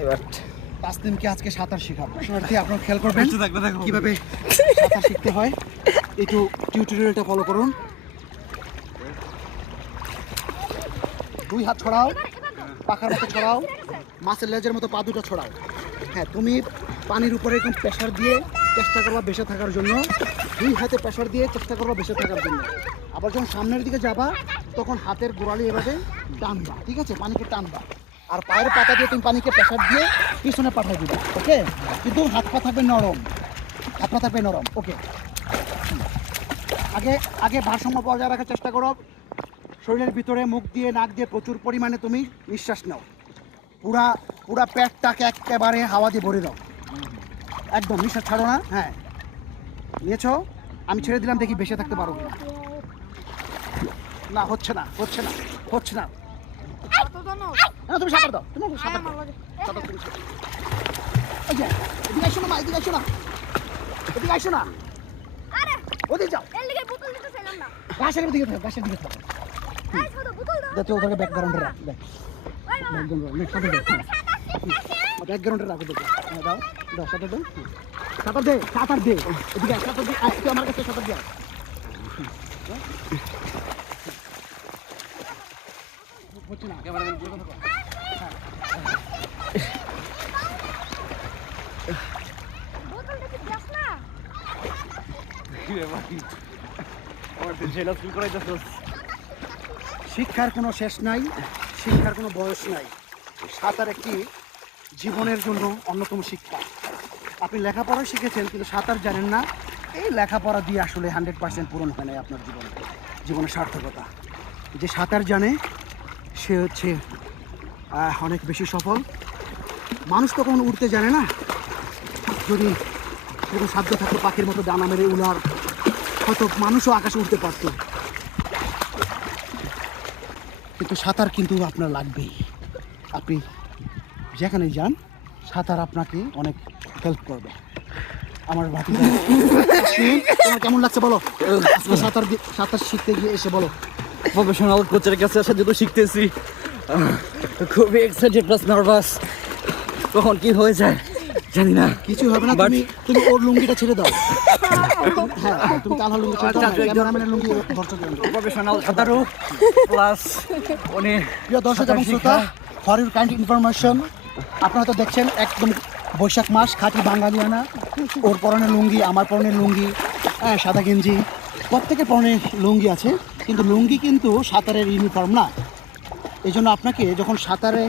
এবার তাসনিমকে আজকে সাঁতার শেখাবো। শর্তে আপনারা খেয়াল করবেন কিভাবে সাঁতার শিখতে হয়। একটু টিউটোরিয়ালটা ফলো করুন। 2 হাত ছড়াও, পাখার মতো ছড়াও, মাছের লেজের মতো পা দুটো ছড়াও। হ্যাঁ, তুমি পানির উপরে এরকম প্রেশার দিয়ে চেষ্টা করবা বেঁচে থাকার জন্য। 2 হাতে প্রেশার দিয়ে চেষ্টা করবা বেঁচে থাকার জন্য। আবার যখন সামনের দিকে যাবা তখন হাতের গোড়ালি এভাবে টানবা, ঠিক আছে? পানিকে টানবা। আর পায়ের পাতা দিয়ে তুমি পানিকে প্রেশার দিয়ে পিছনে পাঠিয়ে দিবা, ওকে? কিন্তু হাত পা থাকবে নরম, হাত পা থাকবে নরম, ওকে? আগে ভারসাম্য বজায় রাখার চেষ্টা করো। শরীরের ভিতরে মুখ দিয়ে নাক দিয়ে প্রচুর পরিমাণে তুমি নিঃশ্বাস নাও। পুরা পেটটাকে একেবারে হাওয়া দিয়ে ভরে দাও, একদম নিঃশ্বাস ছাড়ো না। হ্যাঁ, নিয়েছো? আমি ছেড়ে দিলাম, দেখি বেঁচে থাকতে পারো কিনা। না, হচ্ছে না। তুমি সাঁতার দাও, তুমি সাঁতার দাও। এদিকে আসো না মা, এদিকে আসো না, এদিকে আসো না, ওদিকে যাও। গাছের দিকে থাকো, গাছের দিকে থাকো। দেখো ওদেরকে ব্যাকগ্রাউন্ডে রাখ, দেখ ব্যাকগ্রাউন্ডে রাখো, দেখো। দাও দাও, সাঁতার দাও, সাঁতার দে এদিকে, সাঁতার দে, তুই আমার কাছে সাঁতার দে। হচ্ছে না, শিক্ষার কোনো শেষ নাই, শিক্ষার কোনো বয়স নাই। সাঁতার একটি জীবনের জন্য অন্যতম শিক্ষা। আপনি লেখাপড়া শিখেছেন কিন্তু সাঁতার জানেন না, এই লেখাপড়া দিয়ে আসলে 100% পূরণ হয় নাই আপনার জীবনের সার্থকতা। যে সাঁতার জানে সে হচ্ছে অনেক বেশি সফল। মানুষ তো কখনো উঠতে জানে না, যদি কোনো সাধ্য থাকতো পাখির মতো ডানা মেরে উড়ার, হয়তো মানুষও আকাশে উঠতে পারতো। কিন্তু সাঁতার কিন্তু আপনার লাগবেই। আপনি যেখানে যান সাঁতার আপনাকে অনেক হেল্প করবে। আমার ভাতি তোমার কেমন লাগছে বলো? আজকে সাঁতার শিখতে গিয়ে এসে বলো। প্রফেশনাল কোচের কাছে আসা যেহেতু শিখতেছি, খুবই এক্সাইটেড প্লাস নার্ভাস। কখন কি হয়ে যায় জানি না। কিছু হবে না, তুমি ওর লুঙ্গিটা ছেড়ে দাও। হ্যাঁ, তুমি কালো লুঙ্গি ছেড়ে দাও, ক্যামেরাম্যানের লুঙ্গি ধরছো। প্রফেশনাল সাঁতারু প্লাস উনি। প্রিয় দর্শক এবং শ্রোতা, ফর ইউর কাইন্ড ইনফরমেশন, আপনারা তো দেখছেন একদম বৈশাখ মাস, খাঁটি বাঙালিয়ানা। ওর পরনে লুঙ্গি, আমার পরনে লুঙ্গি, হ্যাঁ সাদা গেঞ্জি, প্রত্যেকের পরনে লুঙ্গি আছে। কিন্তু লুঙ্গি কিন্তু সাঁতারের ইউনিফর্ম না। এই জন্য আপনাকে যখন সাঁতারে